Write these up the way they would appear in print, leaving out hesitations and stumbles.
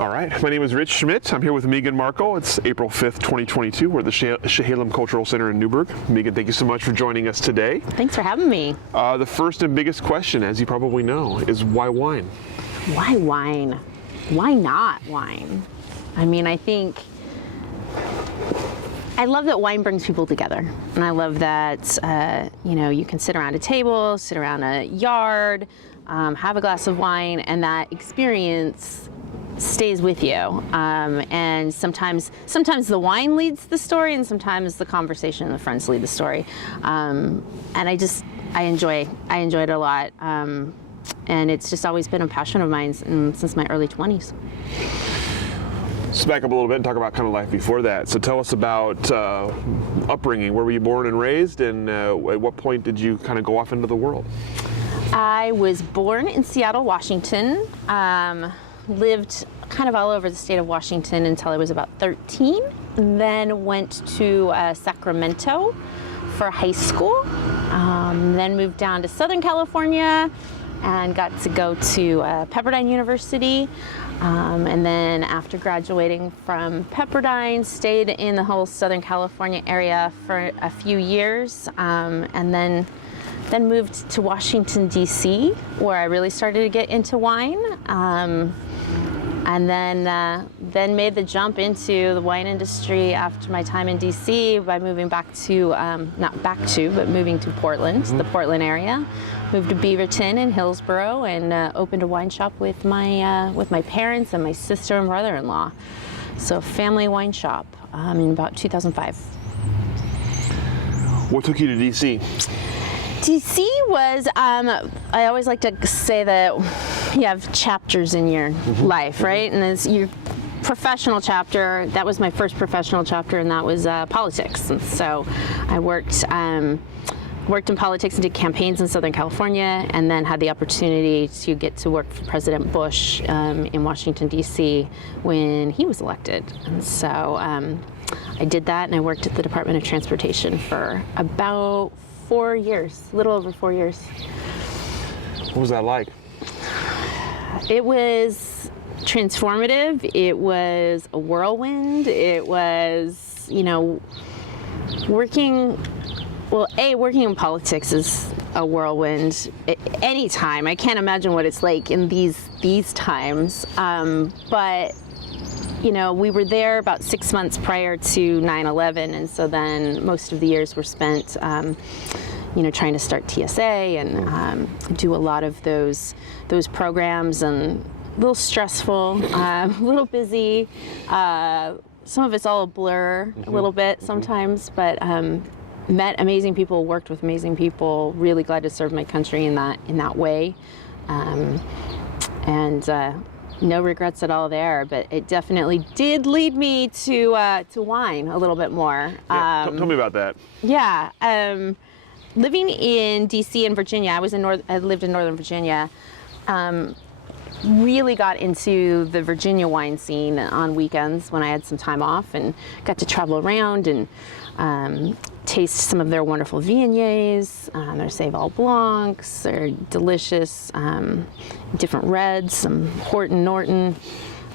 All right, my name is Rich Schmidt. I'm here with Megan Markel. It's April 5th, 2022. We're at the Chehalem Cultural Center in Newberg. Megan, thank you so much for joining us today. Thanks for having me. The first and biggest question, as you probably know, is why wine? Why wine? Why not wine? I mean, I love that wine brings people together. And I love that, you can sit around a table, sit around a yard, have a glass of wine, and that experience stays with you. And sometimes the wine leads the story, and sometimes the conversation and the friends lead the story. And I enjoy it a lot. And it's just always been a passion of mine since my early 20s. Let's back up a little bit and talk about kind of life before that. So tell us about upbringing. Where were you born and raised, and at what point did you kind of go off into the world? I was born in Seattle, Washington. Lived kind of all over the state of Washington until I was about 13. Then went to Sacramento for high school. Then moved down to Southern California and got to go to Pepperdine University. And then after graduating from Pepperdine, stayed in the whole Southern California area for a few years, and then moved to Washington, D.C., where I really started to get into wine. And then made the jump into the wine industry after my time in D.C. by moving back to, moving to Portland, the Portland area. Moved to Beaverton and Hillsborough, and opened a wine shop with my parents and my sister and brother-in-law. So family wine shop in about 2005. What took you to D.C.? DC was, I always like to say that you have chapters in your life, right? And it's your professional chapter. That was my first professional chapter, and that was politics. And so I worked in politics and did campaigns in Southern California, and then had the opportunity to get to work for President Bush in Washington, D.C. when he was elected. And so I did that, and I worked at the Department of Transportation for about 4 years, a little over 4 years. What was that like? It was transformative. It was a whirlwind. It was, working in politics is a whirlwind anytime. I can't imagine what it's like in these times. But we were there about 6 months prior to 9/11, and so then most of the years were spent, trying to start TSA and do a lot of those programs, and a little stressful, a little busy. Some of it's all a blur a little bit sometimes, but met amazing people, worked with amazing people. Really glad to serve my country in that way, and. No regrets at all there, but it definitely did lead me to wine a little bit more. Yeah, tell me about that. Yeah, living in D.C. and Virginia, I lived in Northern Virginia. Really got into the Virginia wine scene on weekends when I had some time off, and got to travel around and taste some of their wonderful Viogniers, their Seyval Blancs, their delicious different reds, some Horton Norton,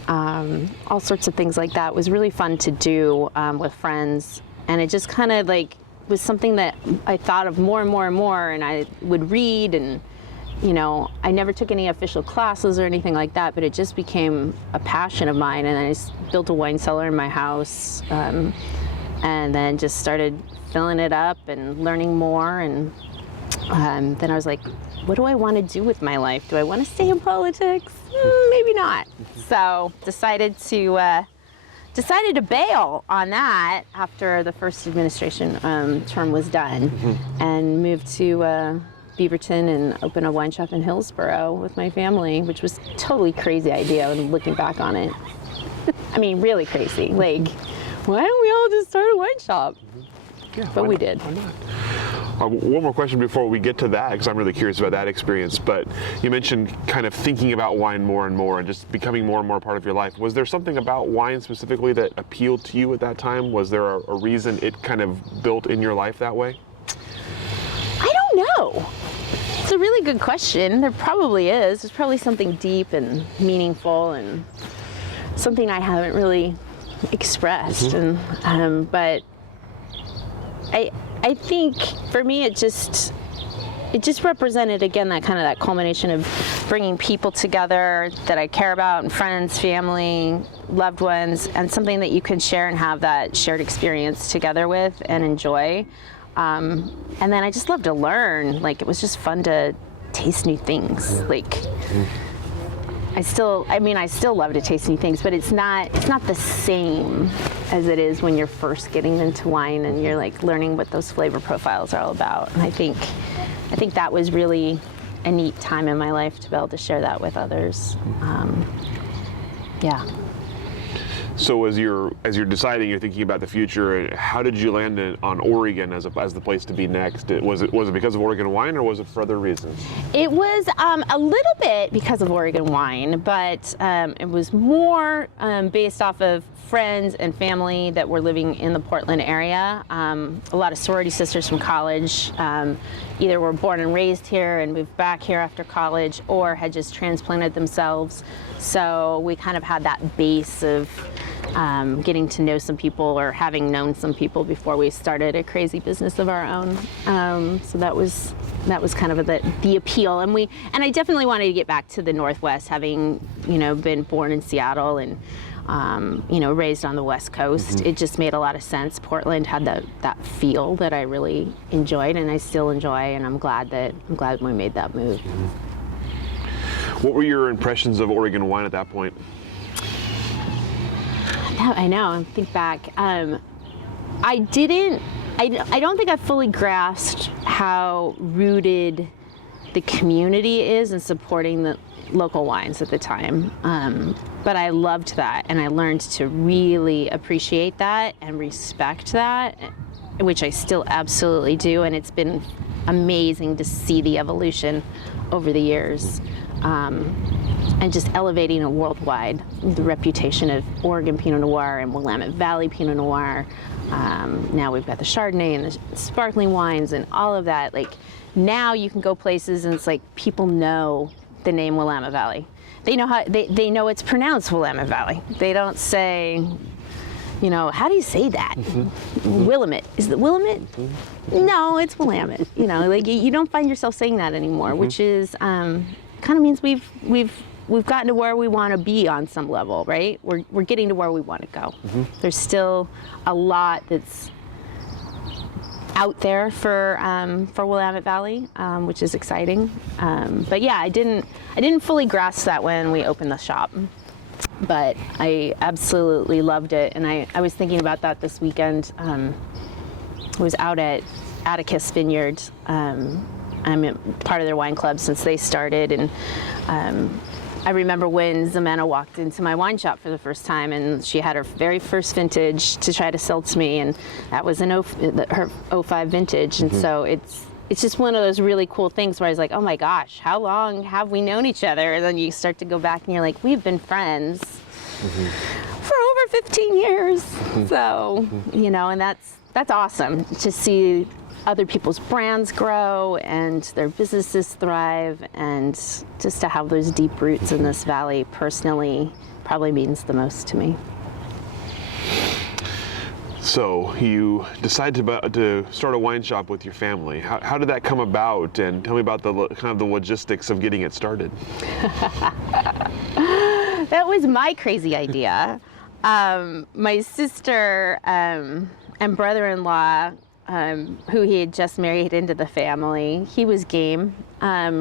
all sorts of things like that. It was really fun to do with friends, and it just kind of was something that I thought of more and more and more, and I would read, and I never took any official classes or anything like that, but it just became a passion of mine, and I just built a wine cellar in my house, and then just started filling it up and learning more, and then I was like, what do I want to do with my life? Do I want to stay in politics? Maybe not. So decided to bail on that after the first administration term was done, and moved to Beaverton and opened a wine shop in Hillsborough with my family, which was a totally crazy idea when looking back on it. I mean, really crazy. Why don't we all just start a wine shop? Yeah, but we did. Why not? One more question before we get to that, because I'm really curious about that experience. But you mentioned kind of thinking about wine more and more and just becoming more and more part of your life. Was there something about wine specifically that appealed to you at that time? Was there a reason it kind of built in your life that way? I don't know. It's a really good question. There probably is. There's probably something deep and meaningful and something I haven't really expressed. And but I think for me it just represented, again, that culmination of bringing people together that I care about, and friends, family, loved ones, and something that you can share and have that shared experience together with and enjoy. And then I just love to learn. Like, it was just fun to taste new things. Like, I still love to taste new things, but it's not the same as it is when you're first getting into wine and you're like learning what those flavor profiles are all about. And I think that was really a neat time in my life to be able to share that with others. Yeah. So as you're deciding, you're thinking about the future, how did you land on Oregon as the place to be next? Was it because of Oregon wine, or was it for other reasons? It was a little bit because of Oregon wine, but it was more based off of friends and family that were living in the Portland area. A lot of sorority sisters from college either were born and raised here and moved back here after college, or had just transplanted themselves. So we kind of had that base of getting to know some people, or having known some people before we started a crazy business of our own. So that was kind of the appeal. And I definitely wanted to get back to the Northwest, having been born in Seattle and raised on the West Coast. It just made a lot of sense. Portland had that feel that I really enjoyed, and I still enjoy, and I'm glad we made that move. What were your impressions of Oregon wine at that point? I know. Think back. I don't think I fully grasped how rooted the community is in supporting the local wines at the time. But I loved that, and I learned to really appreciate that and respect that, which I still absolutely do. And it's been amazing to see the evolution over the years. And just elevating it worldwide, the reputation of Oregon Pinot Noir and Willamette Valley Pinot Noir. Now we've got the Chardonnay and the sparkling wines and all of that. Like, now you can go places and it's like people know the name Willamette Valley. They know they know it's pronounced Willamette Valley. They don't say, how do you say that? Willamette. Is it Willamette? No, it's Willamette. Like, you don't find yourself saying that anymore, which is kind of means we've gotten to where we want to be on some level, right? We're getting to where we want to go. There's still a lot that's out there for Willamette Valley, which is exciting. But yeah, I didn't fully grasp that when we opened the shop, but I absolutely loved it. And I was thinking about that this weekend. I was out at Atticus Vineyard. I'm part of their wine club since they started, and I remember when Ximena walked into my wine shop for the first time, and she had her very first vintage to try to sell to me, and that was her 05 vintage. And so it's just one of those really cool things where I was like, oh my gosh, how long have we known each other? And then you start to go back and you're like, we've been friends for over 15 years. So, and that's awesome to see other people's brands grow and their businesses thrive, and just to have those deep roots in this valley personally probably means the most to me. So you decide to start a wine shop with your family. How did that come about? And tell me about the logistics of getting it started. That was my crazy idea. My sister and brother-in-law, who he had just married into the family, he was game.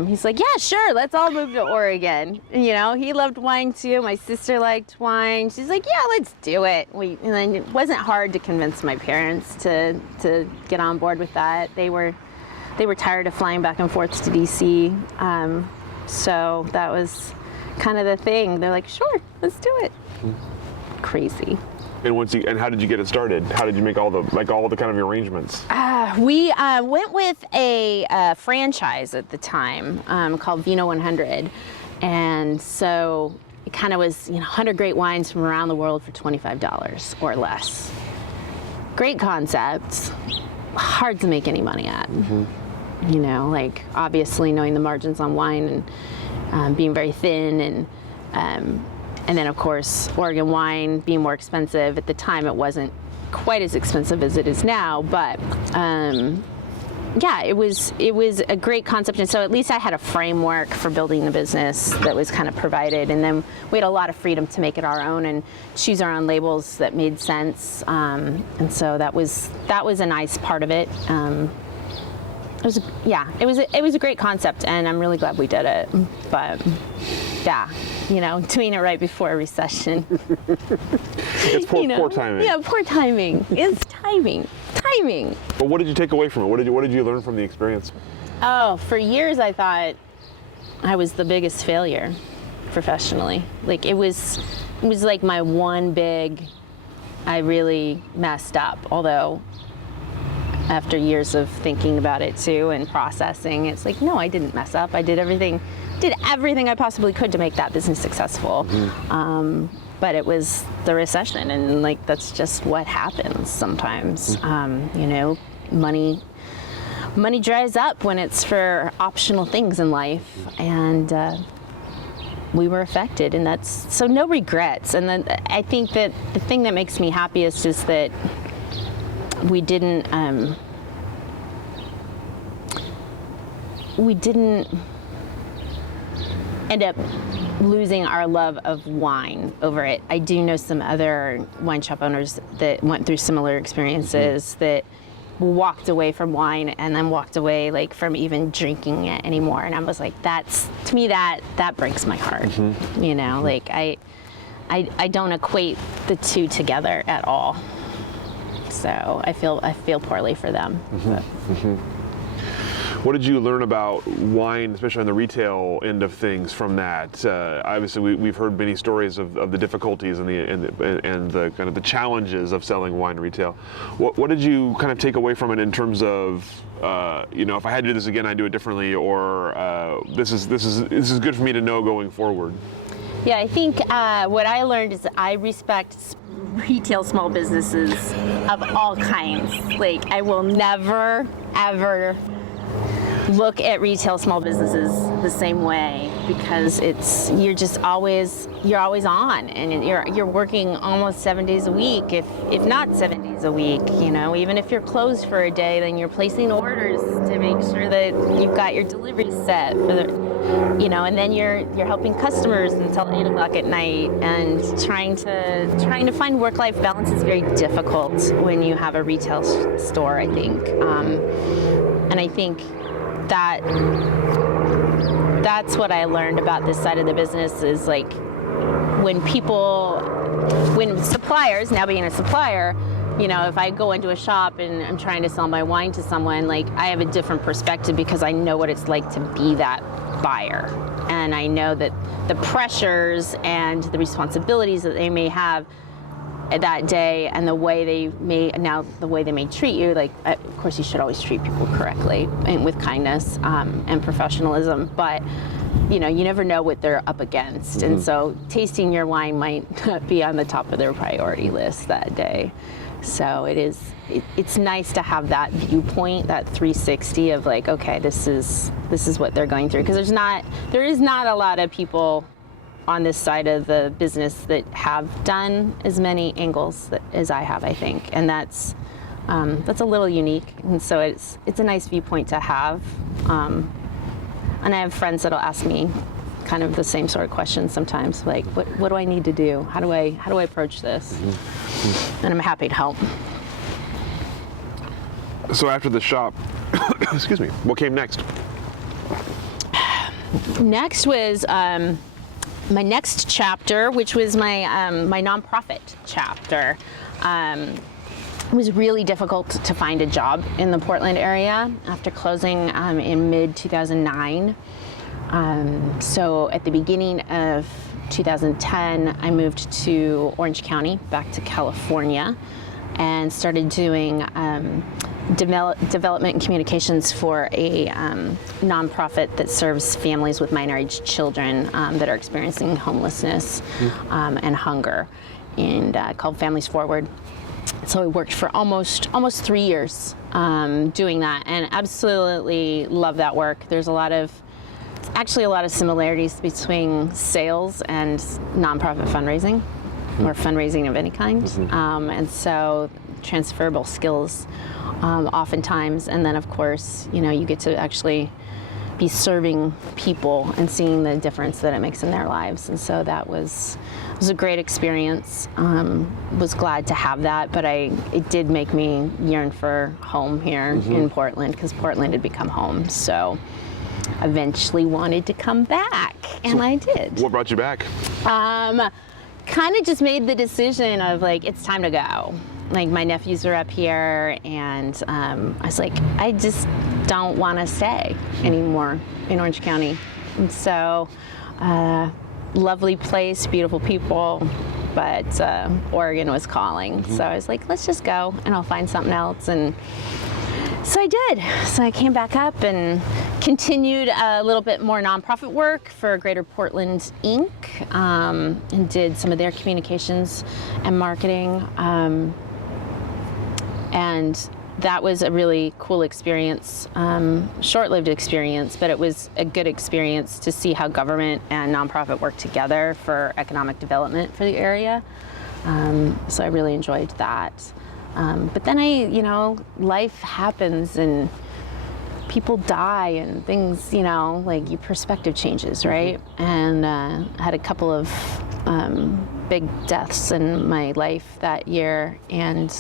He's like, yeah, sure, let's all move to Oregon. And, he loved wine too. My sister liked wine. She's like, yeah, let's do it. And then it wasn't hard to convince my parents to get on board with that. They were tired of flying back and forth to DC. So that was kind of the thing. They're like, sure, let's do it. Crazy. And how did you get it started? How did you make all the kind of arrangements? We went with a franchise at the time called Vino 100, and so it kind of was 100 great wines from around the world for $25 or less. Great concept, hard to make any money at. Like, obviously knowing the margins on wine and being very thin, and And then of course, Oregon wine being more expensive. At the time it wasn't quite as expensive as it is now, but yeah, it was a great concept, and so at least I had a framework for building the business that was kind of provided, and then we had a lot of freedom to make it our own and choose our own labels that made sense, and so that was a nice part of it. It was a great concept, and I'm really glad we did it. But yeah, doing it right before a recession. It's poor timing. Yeah, poor timing. It's timing. But what did you take away from it? What did you learn from the experience? Oh, for years I thought I was the biggest failure professionally. Like it was like my one big, I really messed up. Although after years of thinking about it too and processing, it's like, no, I didn't mess up. I did everything I possibly could to make that business successful. Mm-hmm. But it was the recession, and like that's just what happens sometimes. Money dries up when it's for optional things in life, and we were affected, and that's so no regrets. And then I think that the thing that makes me happiest is that we didn't end up losing our love of wine over it. I do know some other wine shop owners that went through similar experiences that walked away from wine and then walked away like from even drinking it anymore. And I was like, to me that breaks my heart. Mm-hmm. Like I don't equate the two together at all. So I feel poorly for them. Mm-hmm. Mm-hmm. What did you learn about wine, especially on the retail end of things, from that? Obviously, we've heard many stories of the difficulties and the kind of the challenges of selling wine retail. What did you kind of take away from it in terms of, if I had to do this again, I'd do it differently, or this is good for me to know going forward? Yeah, I think what I learned is I respect retail small businesses of all kinds. Like I will never ever look at retail small businesses the same way, because you're always on, and you're working almost 7 days a week, if not 7 days a week. Even if you're closed for a day, then you're placing orders to make sure that you've got your delivery set for and then you're helping customers until 8 o'clock at night, and trying to find work-life balance is very difficult when you have a retail store, I think, and I think that's what I learned about this side of the business is like when suppliers, now being a supplier, if I go into a shop and I'm trying to sell my wine to someone, like I have a different perspective because I know what it's like to be that buyer. And I know that the pressures and the responsibilities that they may have that day, and the way they may treat you, like of course you should always treat people correctly and with kindness and professionalism, but you never know what they're up against. Mm-hmm. And so tasting your wine might not be on the top of their priority list that day. So it's nice to have that viewpoint, that 360 of like, okay, this is what they're going through, because there is not a lot of people on this side of the business that have done as many angles as I have, I think, and that's a little unique, and so it's a nice viewpoint to have. And I have friends that'll ask me kind of the same sort of questions sometimes, like, what do I need to do? How do I approach this? Mm-hmm. And I'm happy to help. So after the shop, excuse me, what came next? Next was my next chapter, which was my nonprofit chapter. It was really difficult to find a job in the Portland area after closing in mid-2009. So at the beginning of 2010, I moved to Orange County, back to California, and started doing development and communications for a nonprofit that serves families with minor-aged children that are experiencing homelessness and hunger, and called Families Forward. So I worked for almost 3 years doing that, and absolutely love that work. There's a lot of actually a lot of similarities between sales and nonprofit fundraising, or fundraising of any kind. And so transferable skills oftentimes. And then of course, you get to actually be serving people and seeing the difference that it makes in their lives. And so it was a great experience. Was glad to have that, but it did make me yearn for home here in Portland, because Portland had become home. So eventually wanted to come back, and I did. What brought you back? Kind of just made the decision of like, it's time to go. Like, my nephews are up here, and I was like, I just don't want to stay anymore in Orange County. And so, lovely place, beautiful people, but Oregon was calling. So I was like, let's just go, and I'll find something else. And so I did. So I came back up and continued a little bit more nonprofit work for Greater Portland Inc. And did some of their communications and marketing. And that was a really cool experience, short-lived experience, but it was a good experience to see how government and nonprofit work together for economic development for the area. So I really enjoyed that. But then life happens and people die and things, like your perspective changes, right? And I had a couple of big deaths in my life that year, and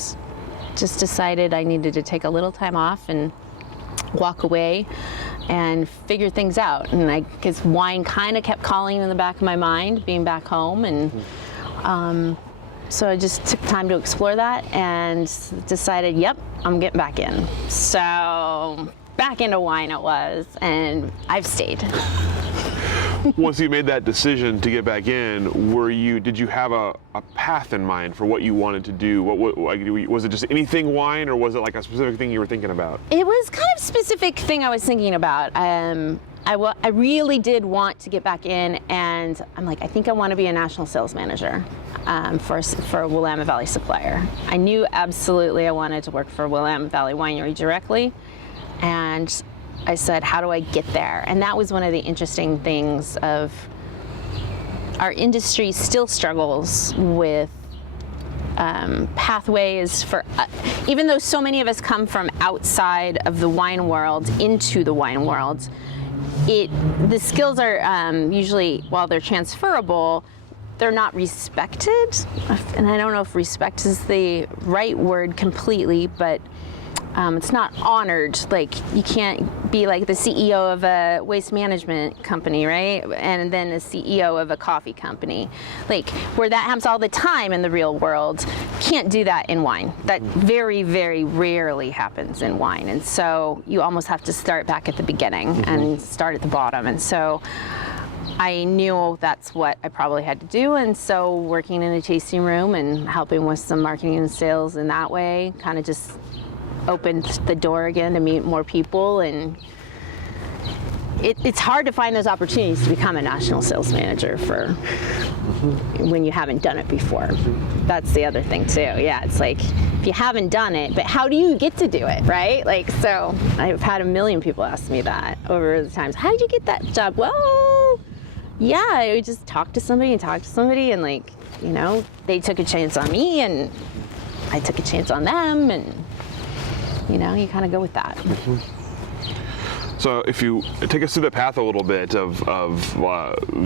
just decided I needed to take a little time off and walk away and figure things out. And because wine kind of kept calling in the back of my mind, being back home. And so I just took time to explore that and decided, yep, I'm getting back in. So back into wine it was, and I've stayed. Once you made that decision to get back in, did you have a path in mind for what you wanted to do? Was it just anything wine, or was it like a specific thing you were thinking about? It was kind of a specific thing I was thinking about. I really did want to get back in, and I'm like, I think I want to be a national sales manager for a Willamette Valley supplier. I knew absolutely I wanted to work for Willamette Valley Winery directly, and I said, how do I get there? And that was one of the interesting things of our industry still struggles with pathways for, even though so many of us come from outside of the wine world into the wine world, the skills are usually, while they're transferable, they're not respected. And I don't know if respect is the right word completely, but it's not honored. Like, you can't be like the CEO of a waste management company, right? And then a CEO of a coffee company. Like, where that happens all the time in the real world, can't do that in wine. That very, very rarely happens in wine. And so you almost have to start back at the beginning and start at the bottom. And so I knew that's what I probably had to do. And so working in a tasting room and helping with some marketing and sales in that way kind of just opened the door again to meet more people. And it's hard to find those opportunities to become a national sales manager for when you haven't done it before. That's the other thing too. Yeah, it's like, if you haven't done it, but how do you get to do it, right? Like, so I've had a million people ask me that over the times. How did you get that job? Well, yeah, I would just talk to somebody and like, they took a chance on me and I took a chance on them, and you kind of go with that. So if you take us through the path a little bit of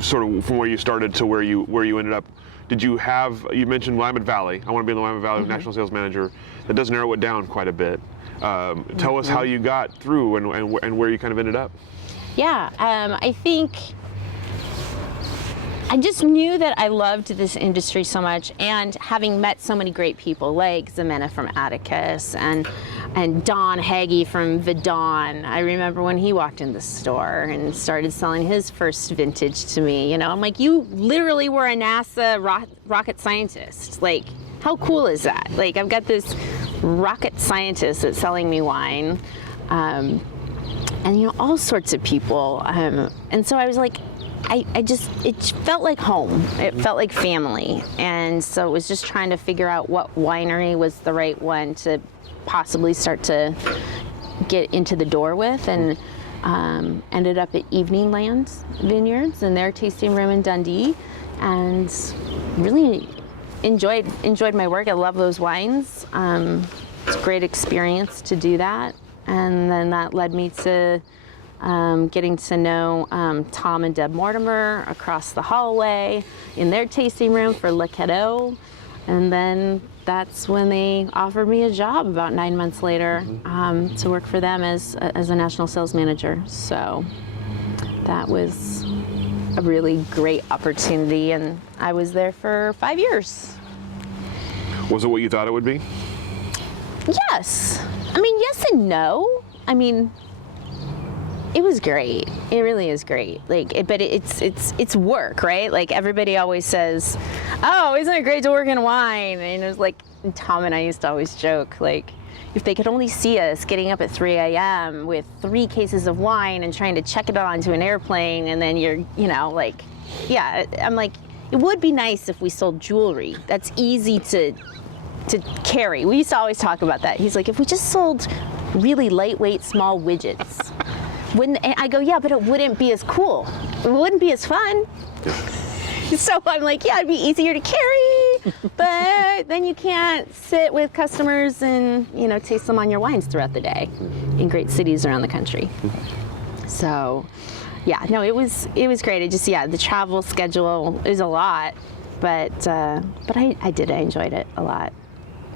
sort of from where you started to where you ended up, you mentioned Willamette Valley. I want to be in the Willamette Valley National Sales Manager. That does narrow it down quite a bit. Tell us how you got through and where you kind of ended up. Yeah, I think I just knew that I loved this industry so much, and having met so many great people like Ximena from Atticus and Don Hagee from Vidon. I remember when he walked in the store and started selling his first vintage to me. I'm like, you literally were a NASA rocket scientist. Like, how cool is that? Like, I've got this rocket scientist that's selling me wine, and all sorts of people. And so I was like, it felt like home. It felt like family. And so it was just trying to figure out what winery was the right one to possibly start to get into the door with. And ended up at Evening Land Vineyards in their tasting room in Dundee, and really enjoyed my work. I love those wines. It's a great experience to do that, and then that led me to getting to know Tom and Deb Mortimer across the hallway in their tasting room for Le Cadeau. And then that's when they offered me a job about 9 months later to work for them as a national sales manager. So that was a really great opportunity, and I was there for 5 years. Was it what you thought it would be? Yes. I mean, yes and no. I mean, it was great. It really is great. But it's work, right? Like, everybody always says, "Oh, isn't it great to work in wine?" And it was like, Tom and I used to always joke, like, if they could only see us getting up at 3 a.m. with 3 cases of wine and trying to check it onto an airplane, and then you're, like, yeah. I'm like, it would be nice if we sold jewelry. That's easy to carry. We used to always talk about that. He's like, if we just sold really lightweight, small widgets. And I go, yeah, but it wouldn't be as cool. It wouldn't be as fun. So I'm like, yeah, it'd be easier to carry, but then you can't sit with customers and, taste them on your wines throughout the day in great cities around the country. So, yeah, no, it was great. It just, the travel schedule is a lot, but I enjoyed it a lot.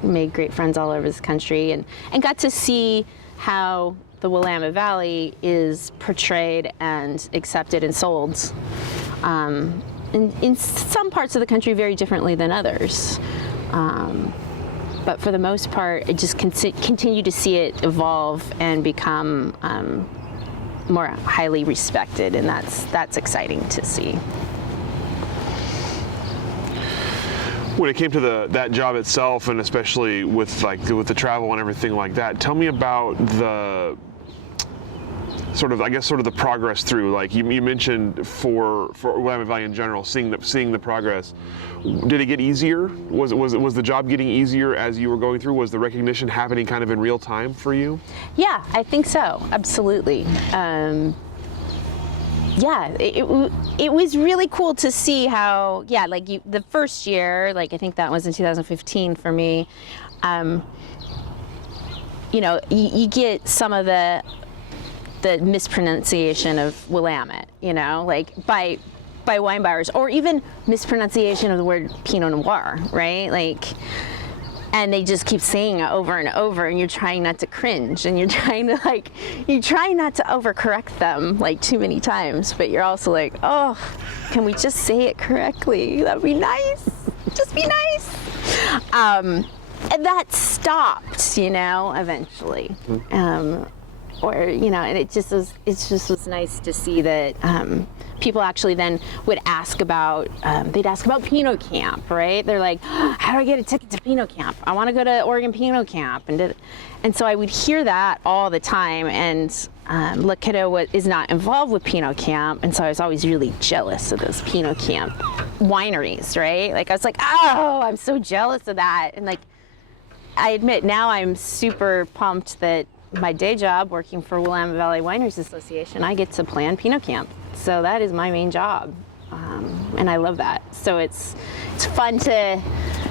Made great friends all over this country, and got to see how the Willamette Valley is portrayed and accepted and sold in some parts of the country very differently than others. But for the most part, it just continue to see it evolve and become more highly respected, and that's exciting to see. When it came to that job itself, and especially with the travel and everything like that, tell me about the sort of the progress through. Like you mentioned for Willamette Valley in general, seeing the progress. Did it get easier? Was the job getting easier as you were going through? Was the recognition happening kind of in real time for you? Yeah, I think so. Absolutely. It was really cool to see how, the first year, I think that was in 2015 for me, you get some of the mispronunciation of Willamette, by wine buyers, or even mispronunciation of the word Pinot Noir, right? And they just keep saying it over and over, and you're trying not to cringe, and you're trying not to overcorrect them too many times, but you're also like, oh, can we just say it correctly? That'd be nice. Just be nice. And that stopped, eventually. And it just was nice to see that people actually then would ask about, they'd ask about Pinot Camp, right? They're like, how do I get a ticket to Pinot Camp? I want to go to Oregon Pinot Camp. And so I would hear that all the time, and Le Cadeau is not involved with Pinot Camp, and so I was always really jealous of those Pinot Camp wineries, right? I was like, oh, I'm so jealous of that. And I admit now I'm super pumped that my day job working for Willamette Valley Wineries Association, I get to plan Pinot Camp. So that is my main job, and I love that. So it's fun to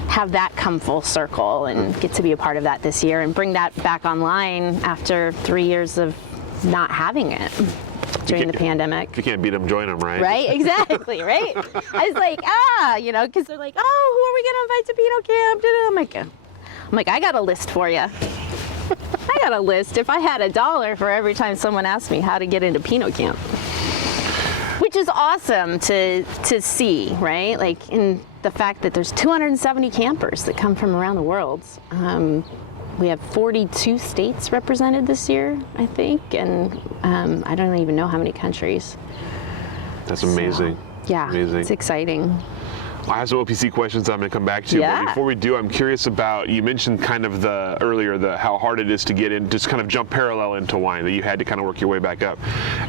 have that come full circle and get to be a part of that this year and bring that back online after 3 years of not having it during the pandemic. If you can't beat them, join them, right? Right, exactly, right? I was like, because they're like, oh, who are we gonna invite to Pinot Camp? I'm like, I got a list for you. I got a list. If I had $1 for every time someone asked me how to get into Pinot Camp, which is awesome to see, right? In the fact that there's 270 campers that come from around the world. We have 42 states represented this year, I think, and I don't even know how many countries. That's amazing. So, yeah, amazing. It's exciting. I have some OPC questions I'm going to come back to, Yeah. but before we do, I'm curious about, you mentioned kind of how hard it is to get in, just kind of jump parallel into wine, that you had to kind of work your way back up.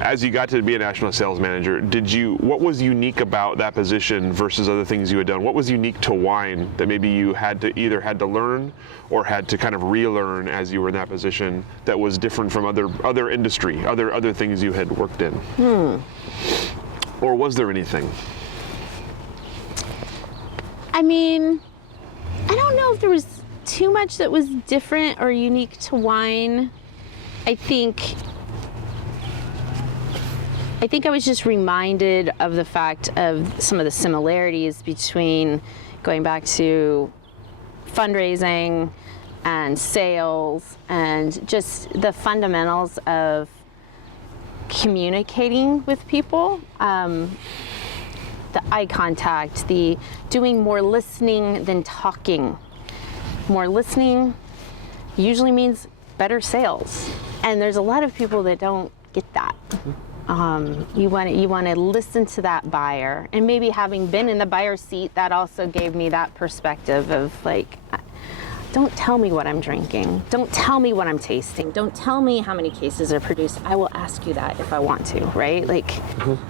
As you got to be a national sales manager, what was unique about that position versus other things you had done? What was unique to wine that maybe you had to learn or had to kind of relearn as you were in that position that was different from other industry, other things you had worked in? Or was there anything? I mean, I don't know if there was too much that was different or unique to wine. I think I was just reminded of the fact of some of the similarities between going back to fundraising and sales and just the fundamentals of communicating with people. The eye contact, the doing more listening than talking. More listening usually means better sales. And there's a lot of people that don't get that. You want to listen to that buyer. And maybe having been in the buyer seat, that also gave me that perspective of like, don't tell me what I'm drinking. Don't tell me what I'm tasting. Don't tell me how many cases are produced. I will ask you that if I want to, right? Like,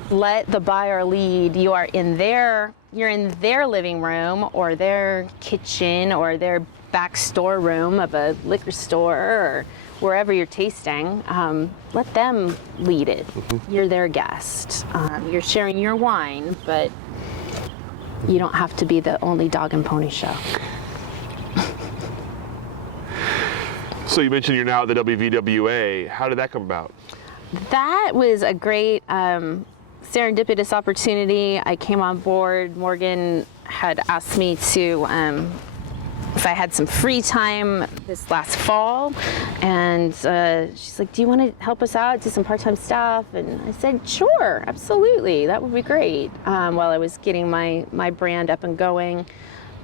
let the buyer lead. You're in their living room or their kitchen or their back storeroom of a liquor store or wherever you're tasting. Let them lead it. You're their guest. You're sharing your wine, but you don't have to be the only dog and pony show. So you mentioned you're now at the WVWA. How did that come about? That was a great serendipitous opportunity. I came on board. Morgan had asked me to, if I had some free time this last fall, and she's like, do you want to help us out, do some part-time stuff? And I said, sure, absolutely, that would be great, while I was getting my brand up and going.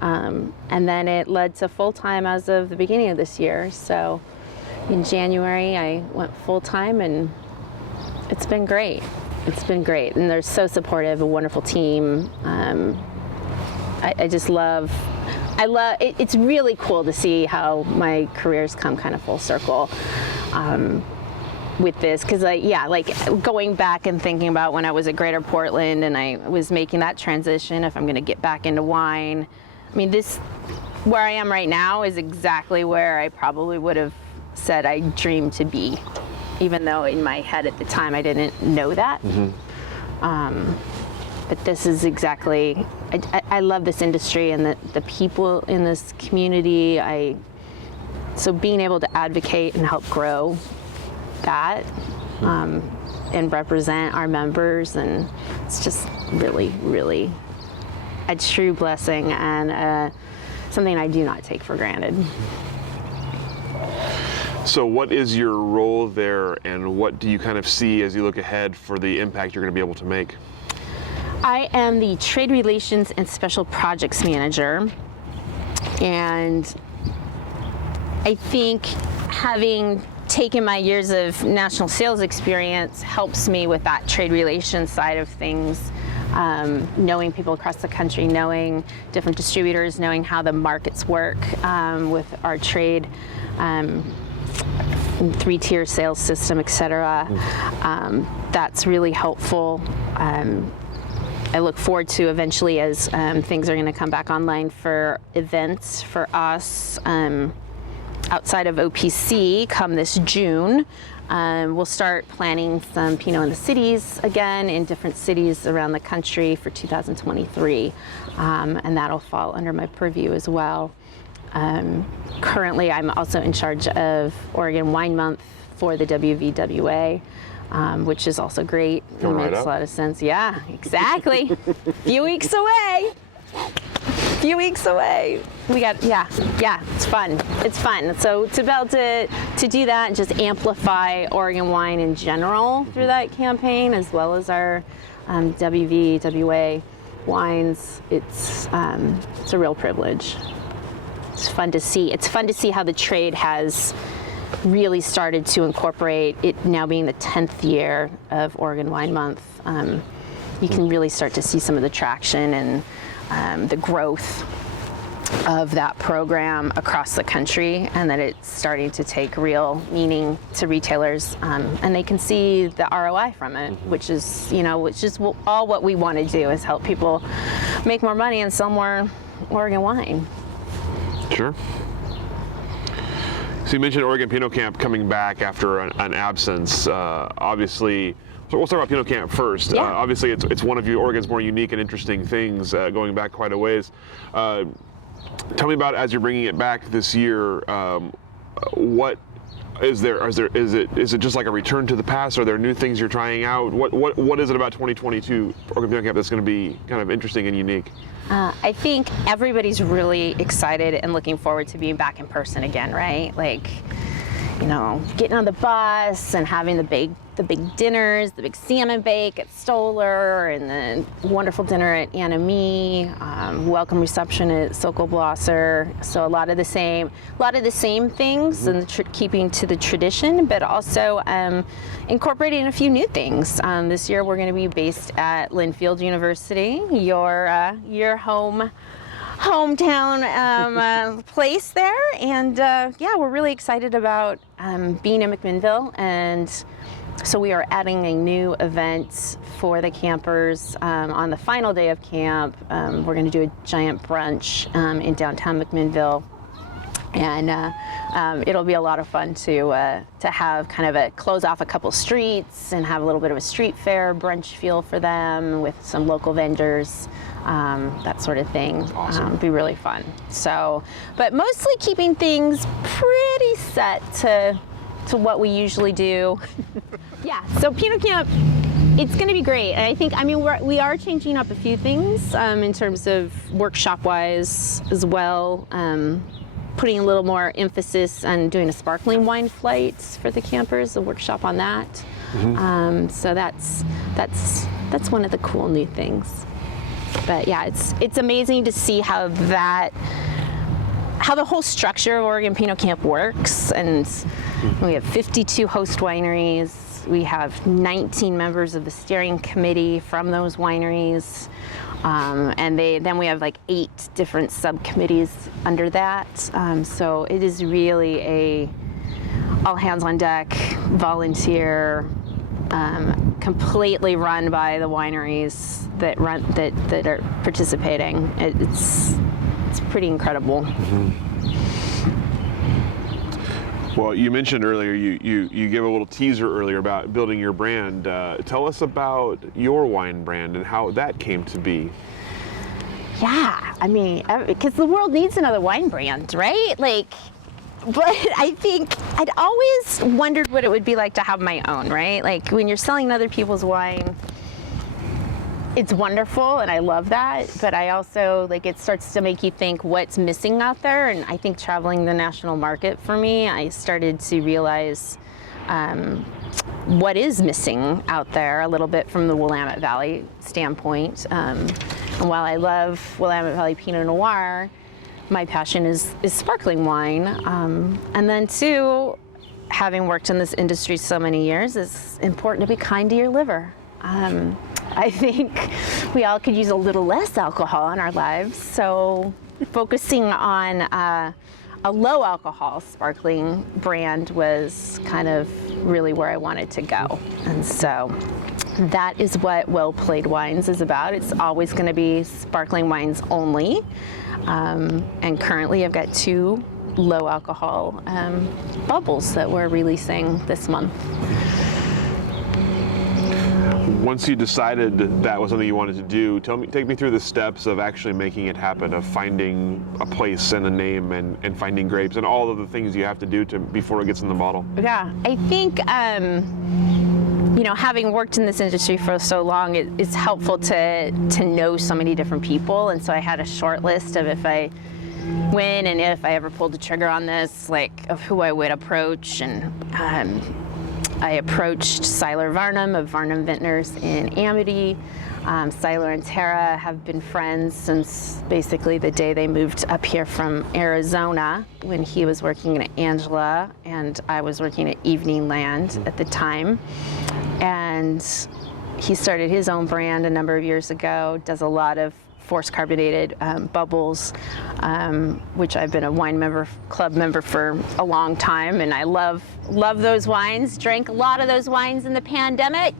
And then it led to full-time as of the beginning of this year. So in January, I went full-time, and it's been great. It's been great. And they're so supportive, a wonderful team. I just love it. It's really cool to see how my career's come kind of full circle with this. Because like going back and thinking about when I was at Greater Portland and I was making that transition, if I'm going to get back into wine, I mean, where I am right now is exactly where I probably would have said I dreamed to be, even though in my head at the time I didn't know that. But this is exactly, I love this industry and the people in this community. So being able to advocate and help grow that and represent our members, and it's just really, really a true blessing and something I do not take for granted. So what is your role there, and what do you kind of see as you look ahead for the impact you're going to be able to make? I am the Trade Relations and Special Projects Manager, and I think having taken my years of national sales experience helps me with that trade relations side of things. Knowing people across the country, knowing different distributors, knowing how the markets work with our trade, 3-tier sales system, etc. That's really helpful. I look forward to eventually, as things are going to come back online for events for us outside of OPC come this June. We'll start planning some Pinot in the cities again, in different cities around the country for 2023, and that'll fall under my purview as well. Currently, I'm also in charge of Oregon Wine Month for the WVWA, which is also great. It makes a lot of sense. Yeah, exactly. Few weeks away. We got, it's fun. It's fun. So to be able to do that and just amplify Oregon wine in general through that campaign, as well as our WVWA wines, it's a real privilege. It's fun to see. It's fun to see how the trade has really started to incorporate it, now being the 10th year of Oregon Wine Month. You can really start to see some of the traction and the growth of that program across the country, and that it's starting to take real meaning to retailers, and they can see the ROI from it, which is all what we want to do, is help people make more money and sell more Oregon wine. Sure. So you mentioned Oregon Pinot Camp coming back after an absence. Obviously, so we'll start about Pinot Camp first. Yeah. Obviously, it's one of Oregon's more unique and interesting things, going back quite a ways. Tell me about, as you're bringing it back this year, what is there? Is it just like a return to the past? Are there new things you're trying out? What is it about 2022 Oregon Pinot Camp that's going to be kind of interesting and unique? I think everybody's really excited and looking forward to being back in person again, right? Like, getting on the bus and having the big dinners, the big salmon bake at Stoller, and the wonderful dinner at Anna Mee, welcome reception at Sokol Blosser. So a lot of the same things, and keeping to the tradition, but also incorporating a few new things. This year we're going to be based at Linfield University, your hometown place there, and we're really excited about being in McMinnville, and so we are adding a new event for the campers on the final day of camp. We're going to do a giant brunch in downtown McMinnville, and it'll be a lot of fun to have kind of close off a couple streets and have a little bit of a street fair brunch feel for them with some local vendors. That sort of thing. Awesome. Be really fun. So, but mostly keeping things pretty set to what we usually do. Yeah, so Pinot Camp, it's going to be great. And we are changing up a few things in terms of workshop-wise as well. Putting a little more emphasis on doing a sparkling wine flight for the campers, a workshop on that. Mm-hmm. So that's one of the cool new things. But yeah, it's amazing to see how the whole structure of Oregon Pinot Camp works. And we have 52 host wineries. We have 19 members of the steering committee from those wineries. And then we have like 8 different subcommittees under that. So it is really a all hands on deck, volunteer, completely run by the wineries that are participating. It's pretty incredible. Mm-hmm. Well, you mentioned earlier, you gave a little teaser earlier about building your brand. Tell us about your wine brand and how that came to be. Yeah, because the world needs another wine brand, right? But I think I'd always wondered what it would be like to have my own, right? Like when you're selling other people's wine, it's wonderful and I love that, but I also, it starts to make you think what's missing out there. And I think traveling the national market for me, I started to realize what is missing out there a little bit from the Willamette Valley standpoint. And while I love Willamette Valley Pinot Noir, my passion is sparkling wine. And then too, having worked in this industry so many years, it's important to be kind to your liver. I think we all could use a little less alcohol in our lives, so focusing on a low alcohol sparkling brand was kind of really where I wanted to go. And so that is what Well Played Wines is about. It's always going to be sparkling wines only. And currently I've got 2 low alcohol bubbles that we're releasing this month. Once you decided that was something you wanted to do, take me through the steps of actually making it happen, of finding a place and a name and finding grapes and all of the things you have to do before it gets in the bottle. Yeah, I think having worked in this industry for so long, it's helpful to know so many different people, and so I had a short list of if I ever pulled the trigger on this, of who I would approach, and I approached Seiler Varnum of Varnum Vintners in Amity. Seiler and Tara have been friends since basically the day they moved up here from Arizona, when he was working at Angela and I was working at Evening Land at the time. And he started his own brand a number of years ago, does a lot of force carbonated bubbles, which I've been a wine club member for a long time, and I love those wines. Drank a lot of those wines in the pandemic.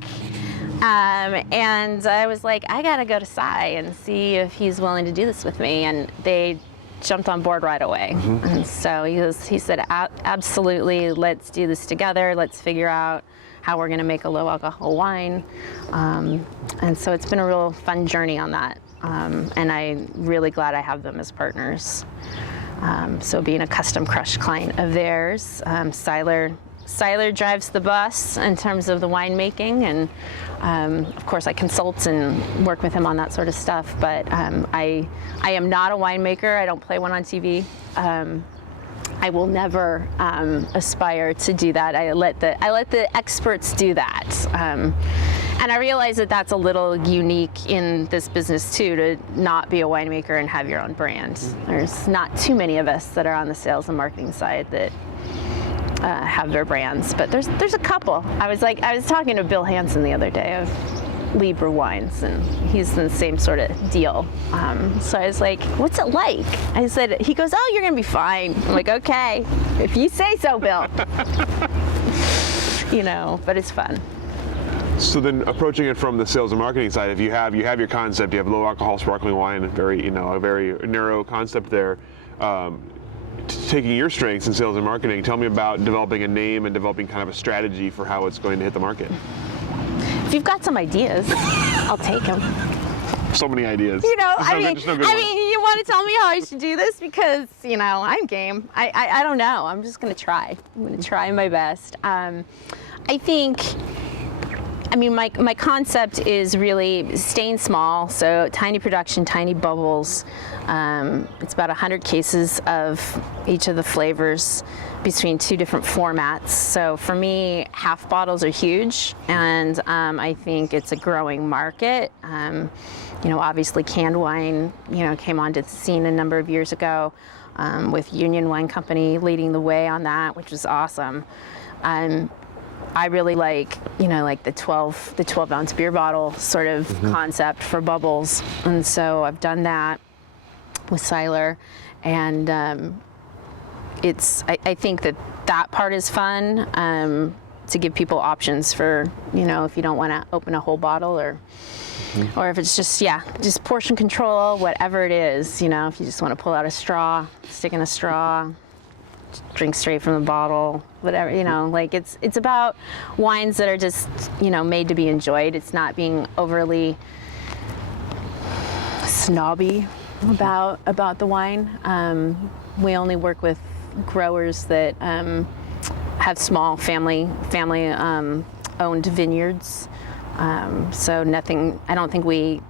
And I was like, I gotta go to Cy and see if he's willing to do this with me. And they jumped on board right away. And so he said, absolutely, let's do this together. Let's figure out how we're gonna make a low alcohol wine. And so it's been a real fun journey on that. And I'm really glad I have them as partners. So being a custom crush client of theirs, Seiler drives the bus in terms of the winemaking, and of course I consult and work with him on that sort of stuff, but I am not a winemaker. I don't play one on TV. I will never aspire to do that. I let the experts do that. And I realize that that's a little unique in this business too, to not be a winemaker and have your own brand. There's not too many of us that are on the sales and marketing side that have their brands, but there's a couple. I was talking to Bill Hansen the other day of Libra Wines, and he's in the same sort of deal. So I was like, what's it like? I said, he goes, oh, you're gonna be fine. I'm like, okay, if you say so, Bill. But it's fun. So then, approaching it from the sales and marketing side, if you have your concept, you have low alcohol sparkling wine, a very narrow concept there. Taking your strengths in sales and marketing, tell me about developing a name and developing kind of a strategy for how it's going to hit the market. If you've got some ideas, I'll take them. So many ideas. You want to tell me how I should do this? Because, I'm game. I don't know. I'm just going to try. I'm going to try my best. My concept is really staying small, so tiny production, tiny bubbles. It's about 100 cases of each of the flavors between two different formats. So for me, half bottles are huge, and I think it's a growing market. Obviously canned wine, came onto the scene a number of years ago with Union Wine Company leading the way on that, which was awesome. I really like, the 12 ounce beer bottle sort of concept for bubbles. And so I've done that with Seiler, and I think that part is fun, to give people options for, if you don't want to open a whole bottle, or if it's just portion control, whatever it is, if you just want to pull out a straw, stick in a straw, drink straight from the bottle, whatever, it's about wines that are just, made to be enjoyed. It's not being overly snobby about the wine. We only work with growers that have small family owned vineyards. So I don't think we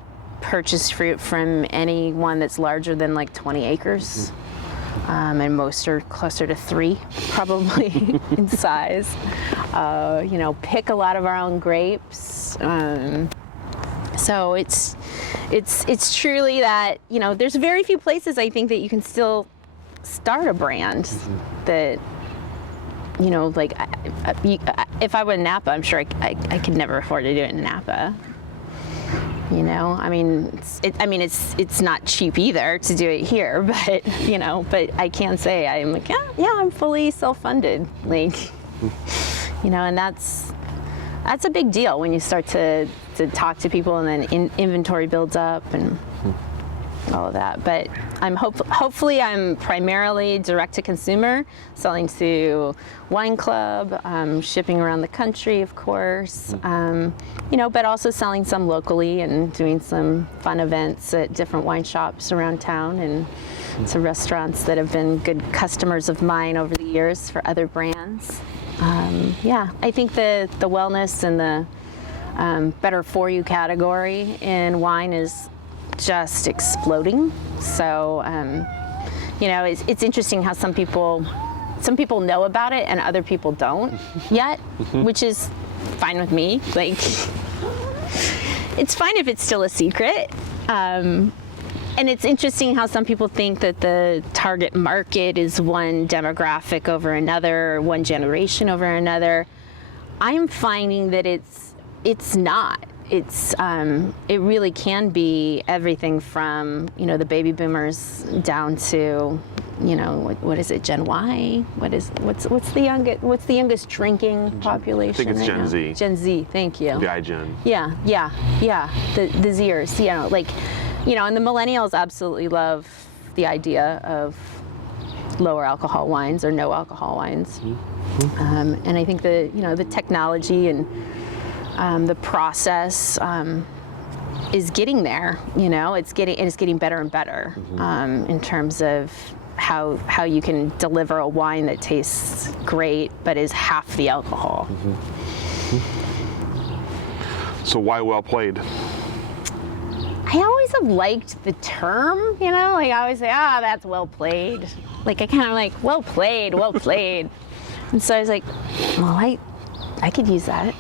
purchase fruit from anyone that's larger than like 20 acres. And most are closer to 3, probably, in size. Pick a lot of our own grapes. So it's truly that, there's very few places I think that you can still start a brand that, if I were in Napa, I'm sure I could never afford to do it in Napa. It's not cheap either to do it here, but but I can say I'm like, I'm fully self-funded, and that's a big deal when you start to talk to people, and then inventory builds up and all of that. But hopefully I'm primarily direct to consumer, selling to wine club, shipping around the country, of course, but also selling some locally and doing some fun events at different wine shops around town, and some restaurants that have been good customers of mine over the years for other brands. I think the wellness and the better for you category in wine is just exploding. So it's interesting how some people know about it and other people don't yet, which is fine with me. It's fine if it's still a secret. And it's interesting how some people think that the target market is one demographic over another, or one generation over another. I'm finding that it's not. it really can be everything from, the baby boomers down to, what is it, Gen Y? What's the youngest drinking population? I think it's right Gen now? Z. Gen Z, thank you. The iGen. Yeah. The Zers, and the millennials absolutely love the idea of lower alcohol wines or no alcohol wines. And I think the technology and the process is getting there. It's getting better and better in terms of how you can deliver a wine that tastes great but is half the alcohol. So why well played? I always have liked the term, I always say, that's well played. I kind of like, well played. And so I was like, well, I could use that.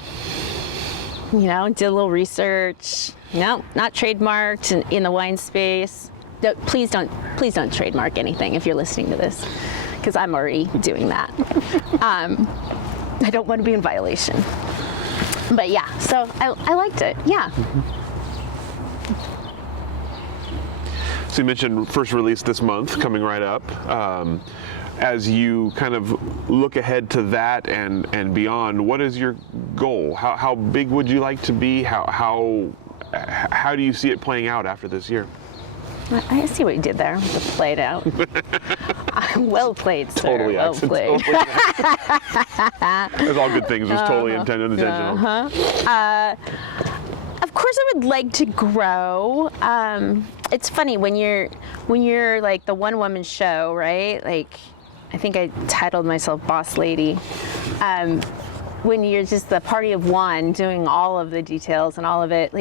Did a little research. No, not trademarked in the wine space. No, please don't trademark anything if you're listening to this, because I'm already doing that. I don't want to be in violation. But yeah, so I liked it, yeah. So you mentioned first release this month, coming right up. As you kind of look ahead to that and beyond, what is your goal? How big would you like to be? How do you see it playing out after this year? I see what you did there, the played out. Well played, sir. Totally well played. Totally It's all good things. It was totally intentional. Of course, I would like to grow. It's funny when you're like the one-woman show, right? I think I titled myself Boss Lady. When you're just the party of one, doing all of the details and all of it,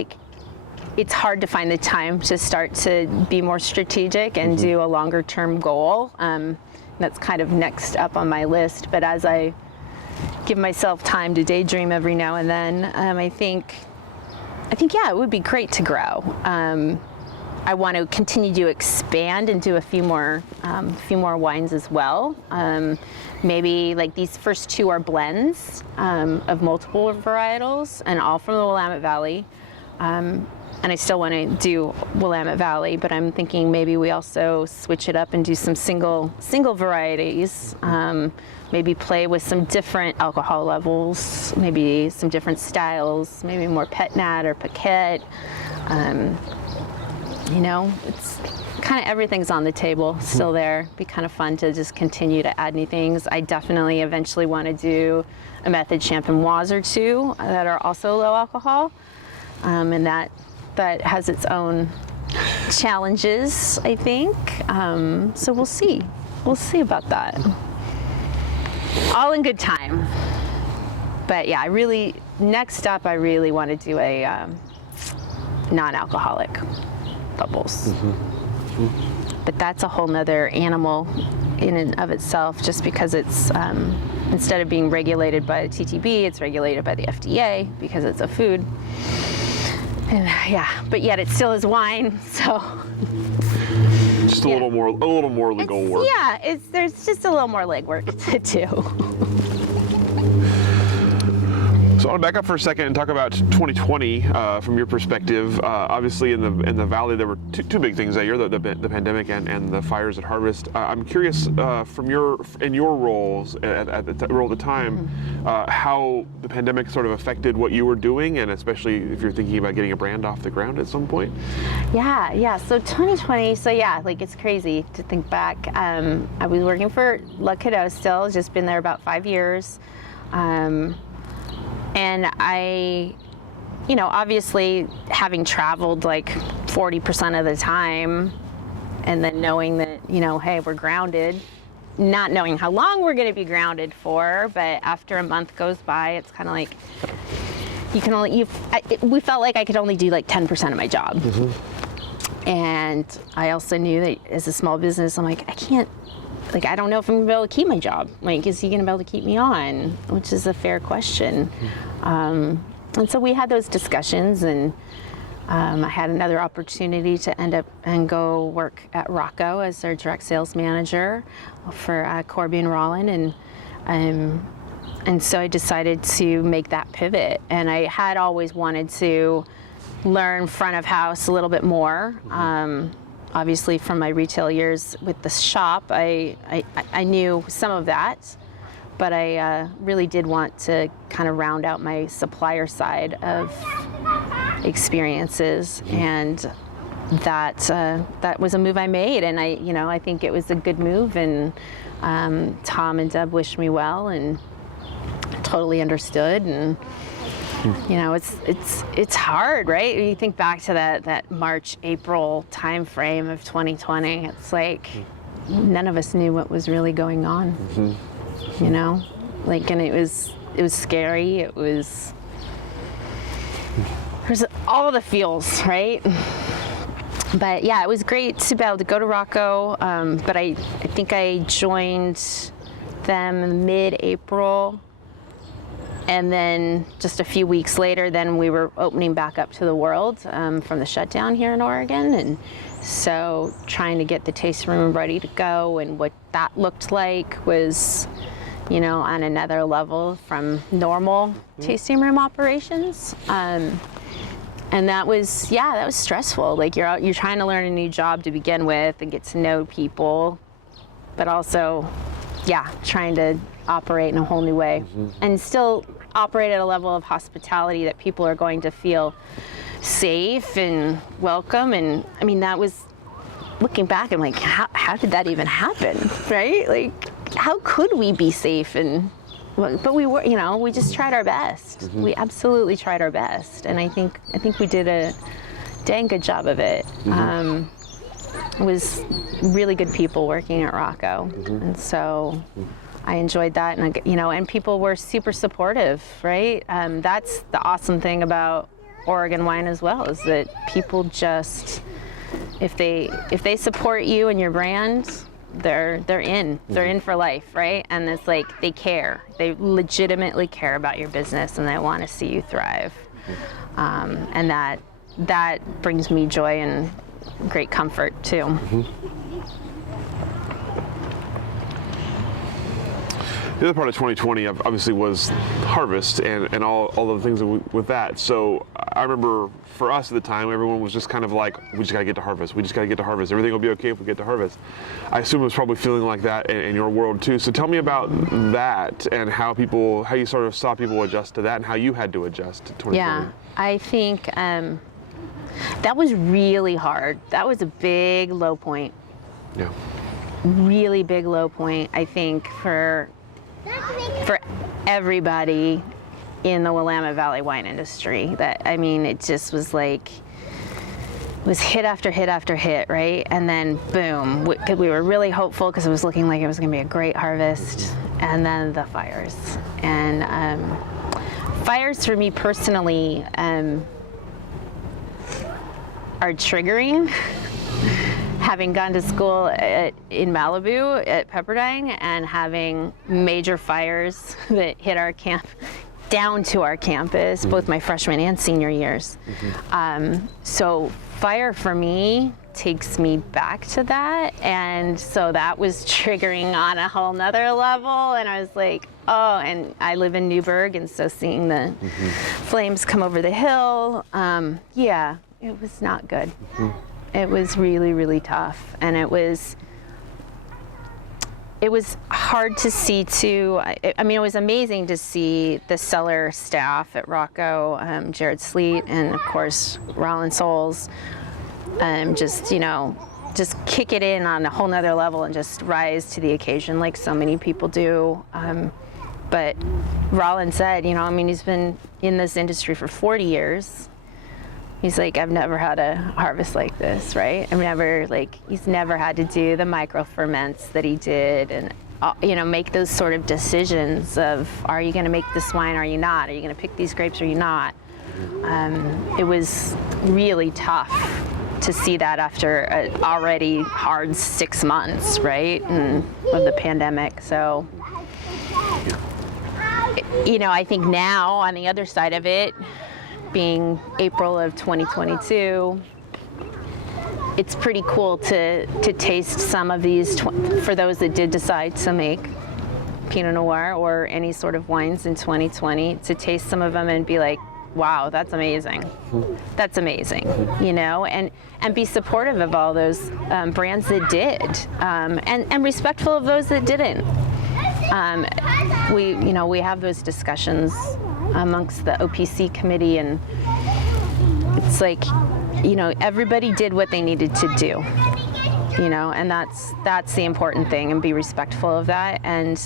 it's hard to find the time to start to be more strategic and do a longer-term goal. That's kind of next up on my list. But as I give myself time to daydream every now and then, I think yeah, it would be great to grow. I want to continue to expand and do a few more wines as well. Maybe these first two are blends of multiple varietals, and all from the Willamette Valley. And I still want to do Willamette Valley, but I'm thinking maybe we also switch it up and do some single varieties. Maybe play with some different alcohol levels, maybe some different styles, maybe more pet nat or paquette. It's kind of everything's on the table still there. It'd be kind of fun to just continue to add new things. I definitely eventually want to do a method champenoise or two that are also low alcohol, and that has its own challenges, I think. So we'll see about that. All in good time. But yeah, next up, I really want to do a non-alcoholic bubbles. But that's a whole nother animal in and of itself, just because it's, instead of being regulated by the TTB, it's regulated by the FDA because it's a food. And yeah, but yet it still is wine, so. Just a little more legal work. Yeah, there's just a little more legwork to do. So I want to back up for a second and talk about 2020 from your perspective. Obviously, in the valley, there were two big things that year: the pandemic and the fires at harvest. I'm curious, in your roles at the time, how the pandemic sort of affected what you were doing, and especially if you're thinking about getting a brand off the ground at some point. Yeah. So 2020. So yeah, it's crazy to think back. I was working for La Cadeau still, just been there about 5 years. And I, obviously having traveled 40% of the time, and then knowing that, hey, we're grounded, not knowing how long we're going to be grounded for, but after a month goes by, it's kind of we felt like I could only do 10% of my job. And I also knew that as a small business, I'm I can't, I don't know if I'm gonna be able to keep my job. Is he gonna be able to keep me on? Which is a fair question. And so we had those discussions, and I had another opportunity to end up and go work at Rocco as their direct sales manager for Corby and Rollin. And And so I decided to make that pivot. And I had always wanted to learn front of house a little bit more. Obviously, from my retail years with the shop, I knew some of that, but I really did want to kind of round out my supplier side of experiences, and that was a move I made, and I think it was a good move, and Tom and Deb wished me well and totally understood, and it's hard, right? You think back to that March, April time frame of 2020. It's like none of us knew what was really going on. And it was scary. There's all the feels, right? But yeah, it was great to be able to go to Rocco. But I think I joined them mid-April. And then just a few weeks later, then we were opening back up to the world from the shutdown here in Oregon. And so trying to get the tasting room ready to go, and what that looked like was, on another level from normal tasting room operations. And that was stressful. Like you're trying to learn a new job to begin with and get to know people, but also, trying to operate in a whole new way and still operate at a level of hospitality that people are going to feel safe and welcome. And I mean, that was, looking back, I'm like, how did that even happen, right? Like, how could we be safe? But we were, we just tried our best. We absolutely tried our best, and I think we did a dang good job of it. It was really good people working at Rocco, and so I enjoyed that, and and people were super supportive, right? That's the awesome thing about Oregon wine as well, is that people just, if they support you and your brand, they're in for life, right? And it's like they care. They legitimately care about your business, and they want to see you thrive. And that brings me joy and great comfort too. The other part of 2020 obviously was harvest and all the things with that. So I remember for us at the time, everyone was just kind of like, we just got to get to harvest. We just got to get to harvest. Everything will be okay if we get to harvest. I assume it was probably feeling like that in your world too. So tell me about that and how you sort of saw people adjust to that, and how you had to adjust to 2020. Yeah, I think that was really hard. That was a big low point. Yeah. Really big low point, I think, for everybody in the Willamette Valley wine industry. It just was like, was hit after hit after hit, right? And then boom, we were really hopeful because it was looking like it was going to be a great harvest, and then the fires. And fires for me personally are triggering. Having gone to school in Malibu at Pepperdine, and having major fires that hit our camp, down to our campus, both my freshman and senior years. So fire for me takes me back to that, and so that was triggering on a whole nother level, and I was like, oh, and I live in Newberg, and so seeing the flames come over the hill, it was not good. It was really, really tough, and it was hard to see too. It was amazing to see the cellar staff at Rocco, Jared Sleet, and of course Rollin Souls, just kick it in on a whole nother level and just rise to the occasion like so many people do. But Rollin said, he's been in this industry for 40 years. He's like, I've never had a harvest like this, right? He's never had to do the micro ferments that he did, and make those sort of decisions of, are you going to make this wine, or are you not? Are you going to pick these grapes, or are you not? It was really tough to see that after an already hard 6 months, right, of the pandemic. So, I think now on the other side of it, being April of 2022, it's pretty cool to taste some of these, for those that did decide to make Pinot Noir or any sort of wines in 2020, to taste some of them and be like, wow, that's amazing. That's amazing, you know, and be supportive of all those brands that did, and respectful of those that didn't. We have those discussions amongst the OPC committee, and it's like, you know, everybody did what they needed to do, you know, and that's the important thing, and be respectful of that. And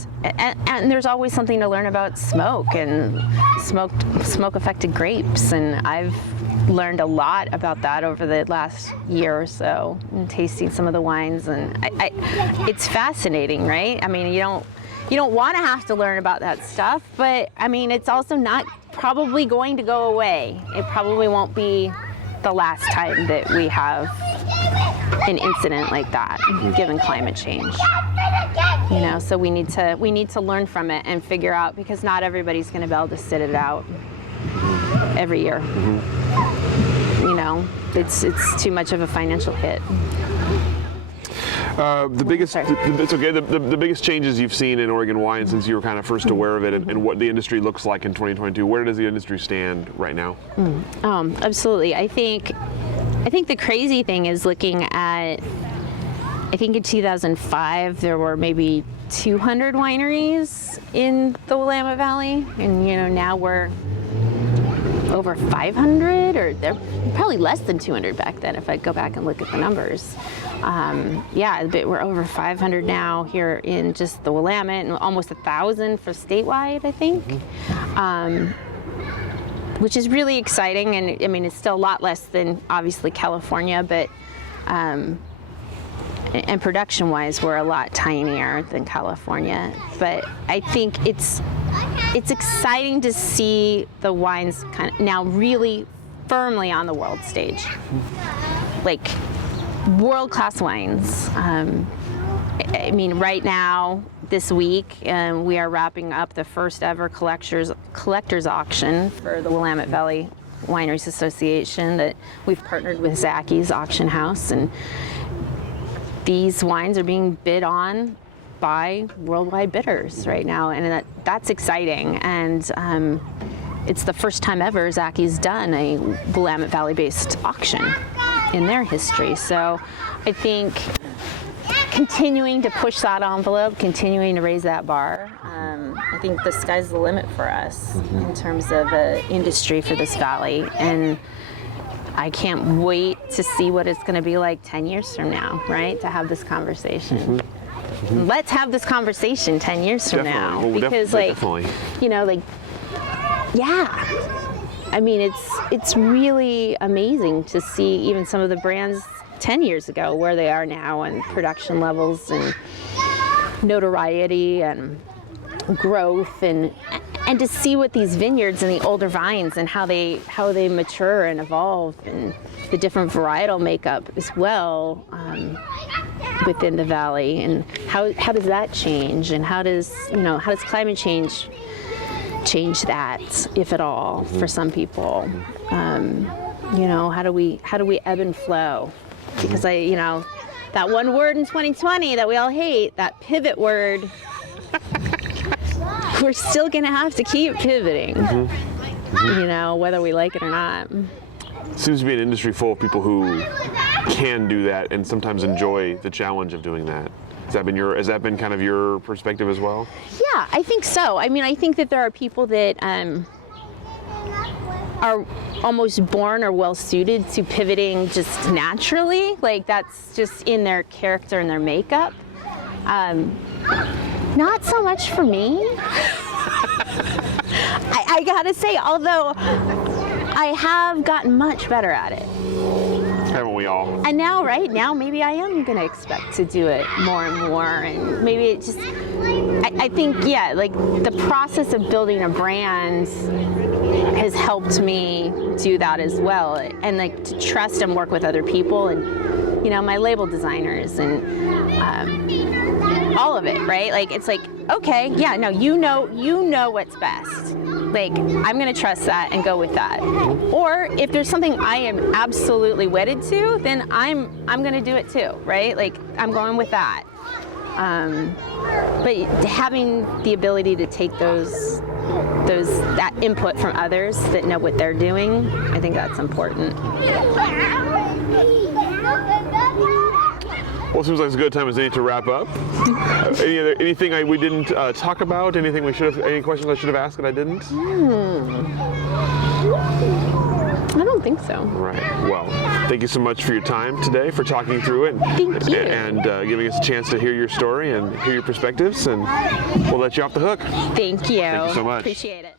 there's always something to learn about smoke and smoke affected grapes, and I've learned a lot about that over the last year or so, and tasting some of the wines, and it's fascinating, right? I mean, you don't want to have to learn about that stuff, but I mean, it's also not probably going to go away. It probably won't be the last time that we have an incident like that, given climate change. You know, so we need to learn from it and figure out, because not everybody's going to be able to sit it out every year. You know, it's too much of a financial hit. The biggest changes you've seen in Oregon wine since you were kind of first aware of it, and what the industry looks like in 2022. Where does the industry stand right now? Absolutely. I think the crazy thing is looking at, I think in 2005 there were maybe 200 wineries in the Willamette Valley, and you know, now we're over 500, or they're probably less than 200 back then if I go back and look at the numbers. But we're over 500 now here in just the Willamette, and almost 1,000 for statewide, I think, which is really exciting. And I mean, it's still a lot less than obviously California, but and production-wise, we're a lot tinier than California. But I think it's exciting to see the wines kind of now really firmly on the world stage, like world-class wines. I mean, right now, this week, we are wrapping up the first ever collector's auction for the Willamette Valley Wineries Association that we've partnered with Zacky's Auction House, and these wines are being bid on by worldwide bidders right now, and that's exciting. And it's the first time ever Zacky's done a Willamette Valley-based auction in their history. So I think continuing to push that envelope, continuing to raise that bar, I think the sky's the limit for us in terms of the industry for this valley. And I can't wait to see what it's going to be like 10 years from now, right? To have this conversation. Let's have this conversation 10 years from now. Well, because definitely. you know, like, yeah. I mean, it's really amazing to see even some of the brands 10 years ago where they are now, and production levels and notoriety and growth, and to see what these vineyards and the older vines and how they mature and evolve, and the different varietal makeup as well within the valley, and how does that change, and how does climate change that, if at all, for some people? You know, how do we ebb and flow? Because that one word in 2020 that we all hate, that pivot word, we're still gonna have to keep pivoting, you know, whether we like it or not. Seems to be an industry full of people who can do that and sometimes enjoy the challenge of doing that. Has that been kind of your perspective as well? Yeah, I think so. I mean, I think that there are people that are almost born or well suited to pivoting just naturally. Like, that's just in their character and their makeup. Not so much for me. I gotta say, although I have gotten much better at it. Haven't we all? And now, right now, maybe I am gonna expect to do it more and more, and maybe it just, I think, yeah, like the process of building a brand has helped me do that as well, and like to trust and work with other people, and you know, my label designers, and all of it, right? Like, it's like, okay, yeah, no, you know what's best. Like, I'm gonna trust that and go with that. Or if there's something I am absolutely wedded to, then I'm gonna do it too, right? Like, I'm going with that. But having the ability to take that input from others that know what they're doing, I think that's important. Well, it seems like it's a good time as any to wrap up. Anything we didn't talk about? Anything any questions I should have asked that I didn't? I don't think so. Right. Well, thank you so much for your time today, for talking through it. Thank you. And giving us a chance to hear your story and hear your perspectives, and we'll let you off the hook. Thank you. Thank you so much. Appreciate it.